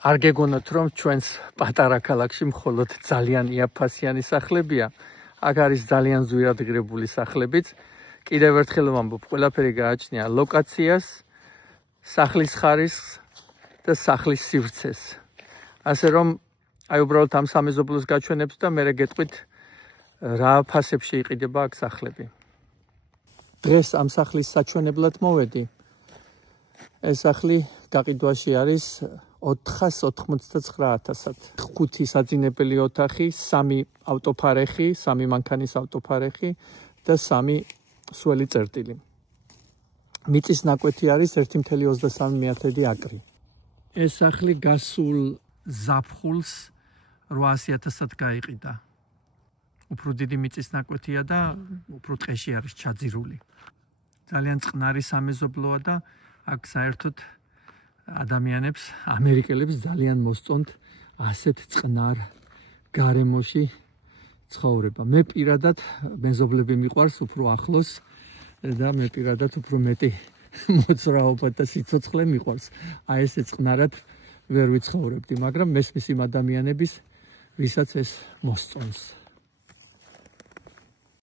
არ გეგონოთ რომ ჩვენს პატარა ქალაქში მხოლოდ ძალიან იაფფასიანი სახლებია. აქ არის ძალიან ზვირადღირებული სახლებიც. კიდევ ერთხელ ვამბობ, ყველაფერი გააჩნია ლოკაციას, სახლის ხარისხს და სახლის სივრცეს. ასე რომ აი უბრალოდ ამ სამეზობლოს გაჩვენებს და მე გეტყვით რა ფასებში იყიდება აქ სახლები. დღეს ამ სახლის საჩვენებლად მოვედი. ეს სახლი გაყიდვაში არის 499,000-ად. 5 საძინებელი ოთახი, 3 ავტოფარეხი, 3 მანქანის ავტოფარეხი და 3 სველი წერტილი. მიწის ნაკვეთი არის 1,23 აკრი. ეს სახლი გასულ ზაფხულს 800,000-ად გაიყიდა. უფრო დიდი მიწის ნაკვეთია და უფრო ტყეში არის ჩაძირული. ძალიან წყნარი სამეზობლოა და აქ საერთოდ ადამიანებს, ამერიკელებს ძალიან მოსწონთ ასეთ წყნარ გარემოში ცხოვრება. მე პირადად მეზობლები მიყვარს უფრო ახლოს და მე პირადად უფრო მეტი მოძრაობა და სიცოცხლე მიყვარს. აი ესე წყნარად ვერ ვიცხოვრებდი, მაგრამ მესმის იმ ადამიანების, ვისაც ეს მოსწონს.